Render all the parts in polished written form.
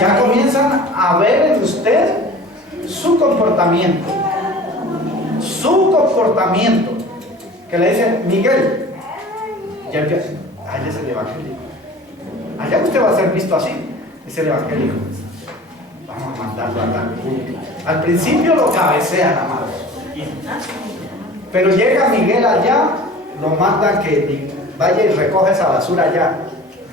Ya comienzan a ver en usted su comportamiento. Su comportamiento. Que le dicen, Miguel, ya empieza, allá es el evangélico. Allá usted va a ser visto así, es el evangélico. Vamos a mandarlo a andar. Al principio lo cabecean, amados. Pero llega Miguel allá, lo mandan que vaya y recoge esa basura allá.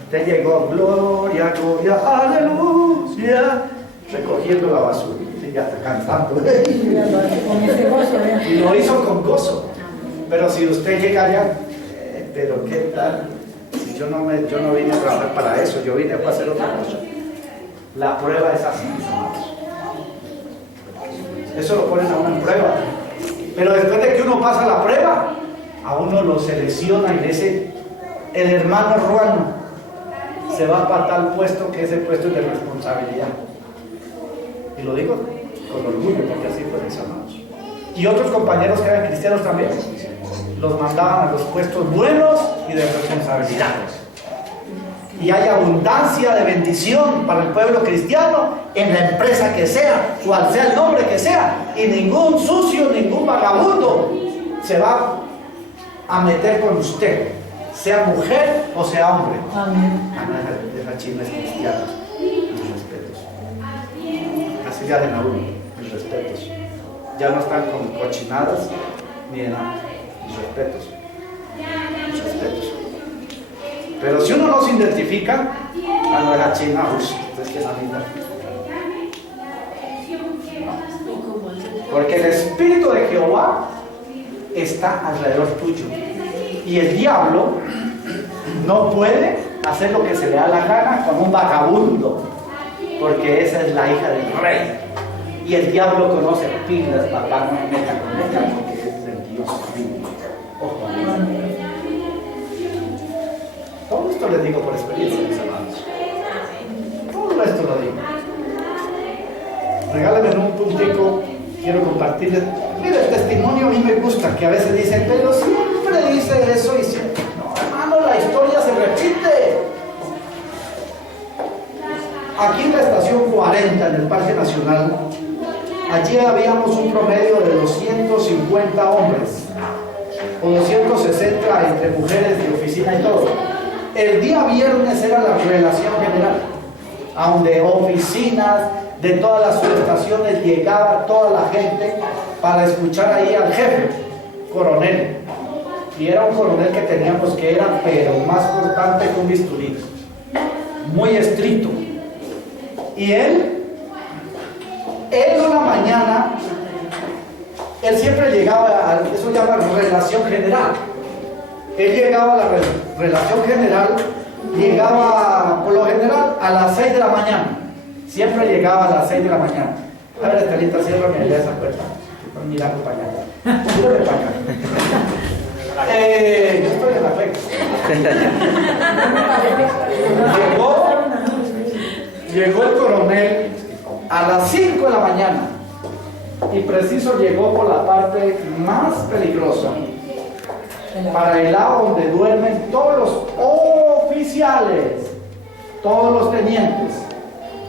Usted llegó, gloria, gloria, aleluya, recogiendo la basura. Y ya está cantando. Y lo hizo con gozo. Pero si usted llega allá, pero qué tal, si yo no vine a trabajar para eso, yo vine a hacer otra cosa. La pruba es así, mis amados. Eso lo ponen a uno en prueba. Pero después de que uno pasa la prueba, a uno lo selecciona y le dice, el hermano Ruano se va para tal puesto que ese puesto es de responsabilidad. Y lo digo con orgullo, porque así fue, mis amados. Y otros compañeros que eran cristianos también, los mandaban a los puestos buenos y de responsabilidad. Y hay abundancia de bendición para el pueblo cristiano en la empresa que sea, cual sea el nombre que sea, y ningún sucio, ningún vagabundo se va a meter con usted, sea mujer o sea hombre. Amén. Esas chinas cristianas, mis respetos. Así le hacen a uno, mis respetos. Ya no están con cochinadas ni de nada. Mis respetos. Mis respetos. Pero si uno no se identifica, a no es la china, es que es linda. Porque el Espíritu de Jehová está alrededor tuyo. Y el diablo no puede hacer lo que se le da la gana con un vagabundo. Porque esa es la hija del rey. Y el diablo conoce pilas, papá, no me meta con ella porque es el Dios vivo. Ojo. Todo esto les digo por experiencia, mis amados. Todo esto lo digo. Regálenme un puntico, quiero compartirles. Mira, el testimonio a mí me gusta, que a veces dicen, pero siempre dice eso y siempre. No, hermano, la historia se repite. Aquí en la estación 40, en el Parque Nacional, allí habíamos un promedio de 250 hombres, o 260 entre mujeres de oficina y todo. El día viernes era la relación general, a donde oficinas de todas las subestaciones llegaba toda la gente para escuchar ahí al jefe, coronel. Y era un coronel que teníamos que era, pero más cortante que un bisturí, muy estricto. Y él una mañana, él siempre llegaba a, eso llama relación general. Él llegaba a la relación general, llegaba por lo general a las 6 de la mañana. Siempre llegaba a las 6 de la mañana. A ver, Estelita, ciérrame allá esa puerta. Estoy mirando para allá. Mírame para acá. Yo estoy en la fe. Llegó el coronel a las 5 de la mañana. Y preciso llegó por la parte más peligrosa, para el lado donde duermen todos los oficiales, todos los tenientes.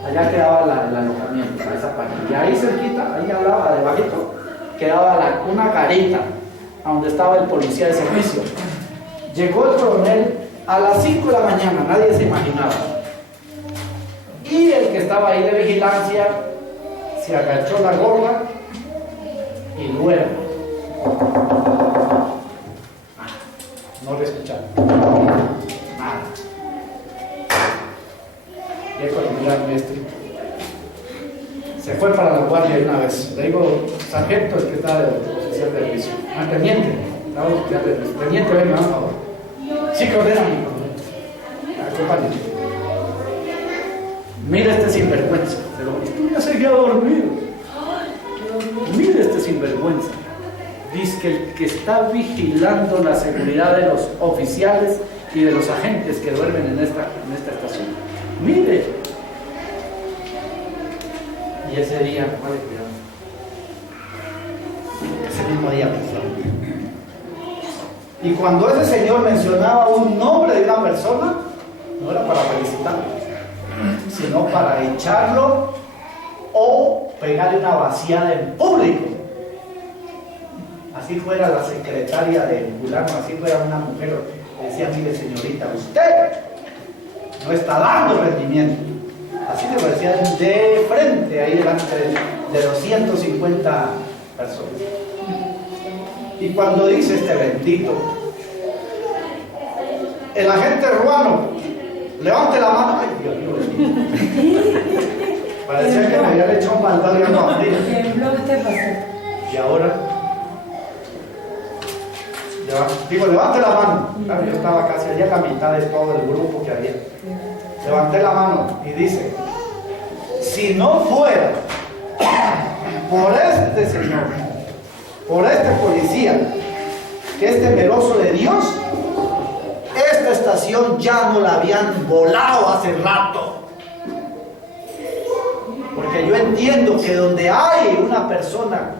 Allá quedaba el alojamiento, a esa parte. Y ahí cerquita, ahí hablaba debajito, quedaba una garita, donde estaba el policía de servicio. Llegó el coronel a las 5 de la mañana, nadie se imaginaba. Y el que estaba ahí de vigilancia se agachó la gorra y luego no le escucharon nada. Y el coronel maestro se fue para la guardia de una vez. Le digo, sargento, el que está de oficial de servicio. Teniente, teniente, venga, por favor. Sí, coronel, acompáñenme. Mira este sinvergüenza. Tú ya seguía dormido. Mira este sinvergüenza. Dice que el que está vigilando la seguridad de los oficiales y de los agentes que duermen en esta estación. Mire. Y ese día, vale, cuidado. Ese mismo día pensaba. Y cuando ese señor mencionaba un nombre de una persona, no era para felicitarlo, sino para echarlo o pegarle una vaciada en público. Así fuera la secretaria de fulano, así fuera una mujer, le decía: mire señorita, usted no está dando rendimiento. Así le decían de frente, ahí delante de 250 personas. Y cuando dice este bendito, el agente ruano, levante la mano. Ay, Dios mío, parecía que me había hecho un maldad y no. Y ahora, digo, levante la mano. Claro, yo estaba casi allá a la mitad de todo el grupo que había. Levanté la mano y dice: si no fuera por este señor, por este policía, que es temeroso de Dios, esta estación ya no la habían volado hace rato. Porque yo entiendo que donde hay una persona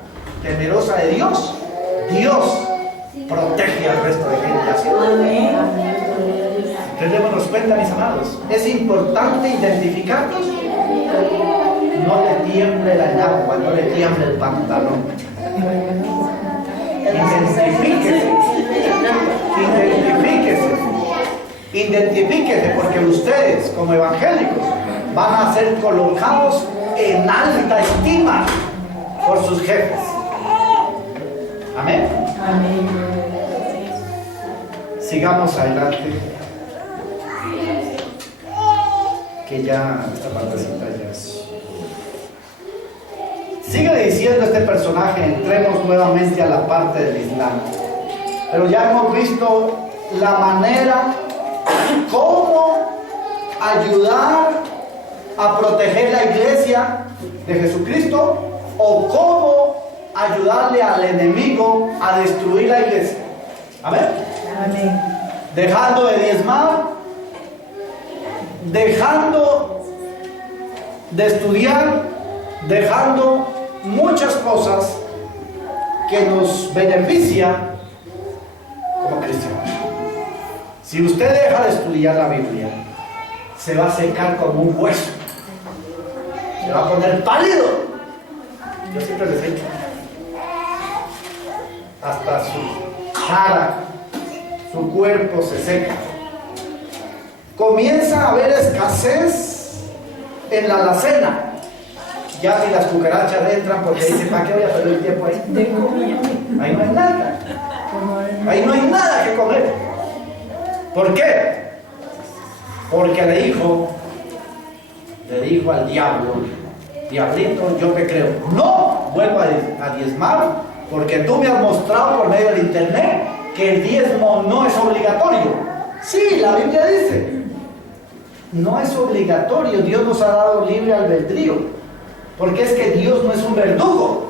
temerosa de Dios, Dios protege al resto de gente. ¿Así? Amén. Entonces démonos cuenta, mis amados, es importante identificarnos. No le tiemble el agua, no le tiemble el pantalón. Identifíquese, porque ustedes como evangélicos van a ser colocados en alta estima por sus jefes. Amén. Amén. Sigamos adelante, que ya esta partecita ya es. Sigue diciendo este personaje: entremos nuevamente a la parte del Islam. Pero ya hemos visto la manera cómo ayudar a proteger la iglesia de Jesucristo, o cómo ayudarle al enemigo a destruir la iglesia. Amén. Amén. Dejando de diezmar, dejando de estudiar, dejando muchas cosas que nos benefician como cristianos. Si usted deja de estudiar la Biblia, se va a secar como un hueso, se va a poner pálido. Yo siempre les he dicho, hasta su cara, su cuerpo se seca. Comienza a haber escasez en la alacena. Ya si las cucarachas entran, porque dicen: ¿para qué voy a perder el tiempo ahí? Ahí no hay nada. Ahí no hay nada que comer. ¿Por qué? Porque le dijo al diablo: diablito, yo te creo, no vuelvo a diezmar, porque tú me has mostrado por medio del internet que el diezmo no es obligatorio. Sí, la Biblia dice, no es obligatorio. Dios nos ha dado libre albedrío, porque es que Dios no es un verdugo.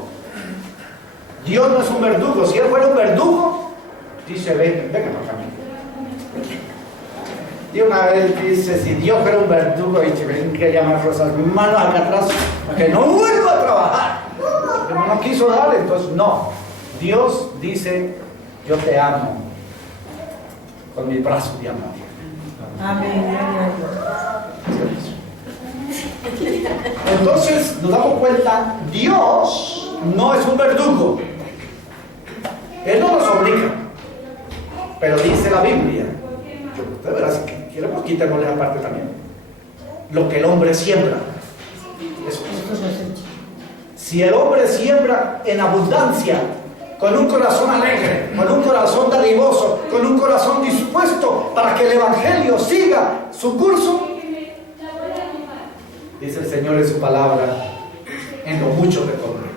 Dios no es un verdugo. Si Él fuera un verdugo, dice: venga para acá. Y una vez dice: si Dios fuera un verdugo, y ven que llamar esas manos acá atrás para que no vuelva a trabajar, porque no quiso dar. Entonces no, Dios dice: yo te amo con mis brazos de amor. Amén. Entonces nos damos cuenta: Dios no es un verdugo. Él no nos obliga, pero dice la Biblia, usted verá, si queremos quitémosle esa parte también, lo que el hombre siembra, eso es. Si el hombre siembra en abundancia, con un corazón alegre, con un corazón dadivoso, con un corazón dispuesto para que el evangelio siga su curso, dice el Señor en su palabra: en lo mucho te pondré.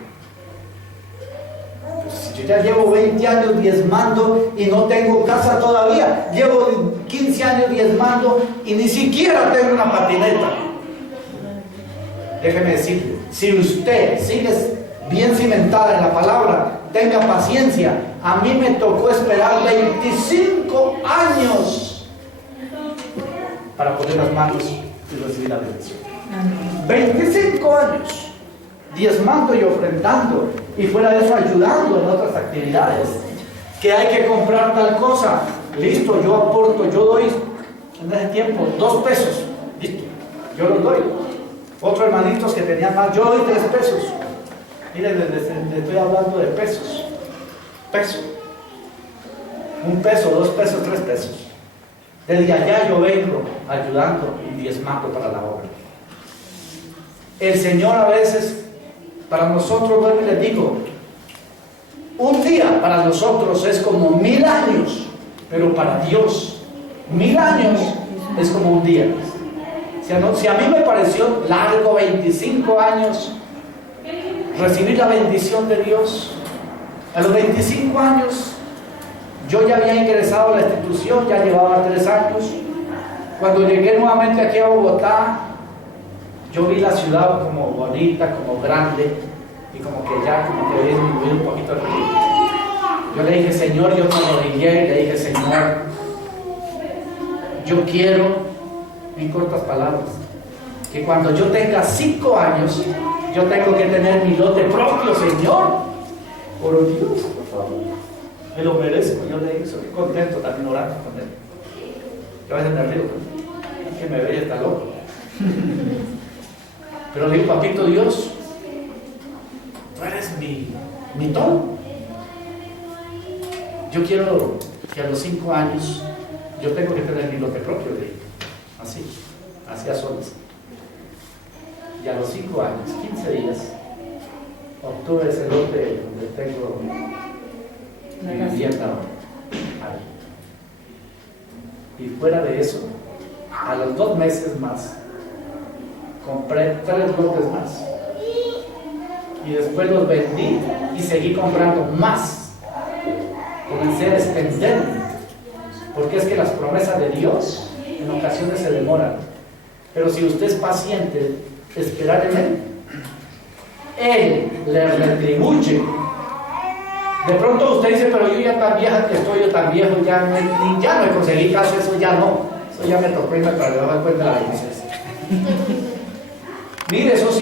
Yo ya llevo 20 años diezmando y no tengo casa todavía. Llevo 15 años diezmando y ni siquiera tengo una patineta. Déjeme decirle, si usted sigue bien cimentada en la palabra, tenga paciencia. A mí me tocó esperar 25 años para poner las manos y recibir la bendición. 25 años diezmando y ofrendando, y fuera de eso ayudando en otras actividades. Que hay que comprar tal cosa, listo, yo aporto, yo doy en ese tiempo 2 pesos, listo, yo los doy. Otros hermanitos que tenían más, yo doy 3 pesos. Miren, les estoy hablando de pesos. Peso. 1 peso, 2 pesos, 3 pesos. Desde allá yo vengo ayudando y diezmando para la obra. El Señor a veces, para nosotros, vuelvo y les digo, un día para nosotros es como 1000 años, pero para Dios, 1000 años es como un día. Si a mí me pareció largo 25 años recibir la bendición de Dios, a los 25 años yo ya había ingresado a la institución, ya llevaba 3 años. Cuando llegué nuevamente aquí a Bogotá, yo vi la ciudad como bonita, como grande, y como que ya había disminuido un poquito el ritmo. Yo le dije, Señor, yo me arrodillé y le dije, Señor, yo quiero, en cortas palabras, que cuando yo tenga 5 años, yo tengo que tener mi lote propio, Señor. Por Dios, por favor, me lo merezco. Yo le dije, estoy contento también orando con él. Yo a veces me río, es que me ve y está loco. Pero le digo, papito Dios, tú eres mi todo. Yo quiero que a los 5 años yo tengo que tener mi lote propio, le digo. Así a solas. Y a los 5 años, 15 días, obtuve ese lote donde tengo mi vivienda ahí. Y fuera de eso, a los 2 meses más, compré 3 lotes más. Y después los vendí y seguí comprando más. Comencé a extenderme. Porque es que las promesas de Dios en ocasiones se demoran. Pero si usted es paciente, esperar en Él le retribuye. De pronto usted dice, pero yo ya tan vieja que estoy, yo tan viejo, ya no conseguí caso, eso ya no. Eso ya me tocó y me perdió, me cuenta la bendición. Mire, esos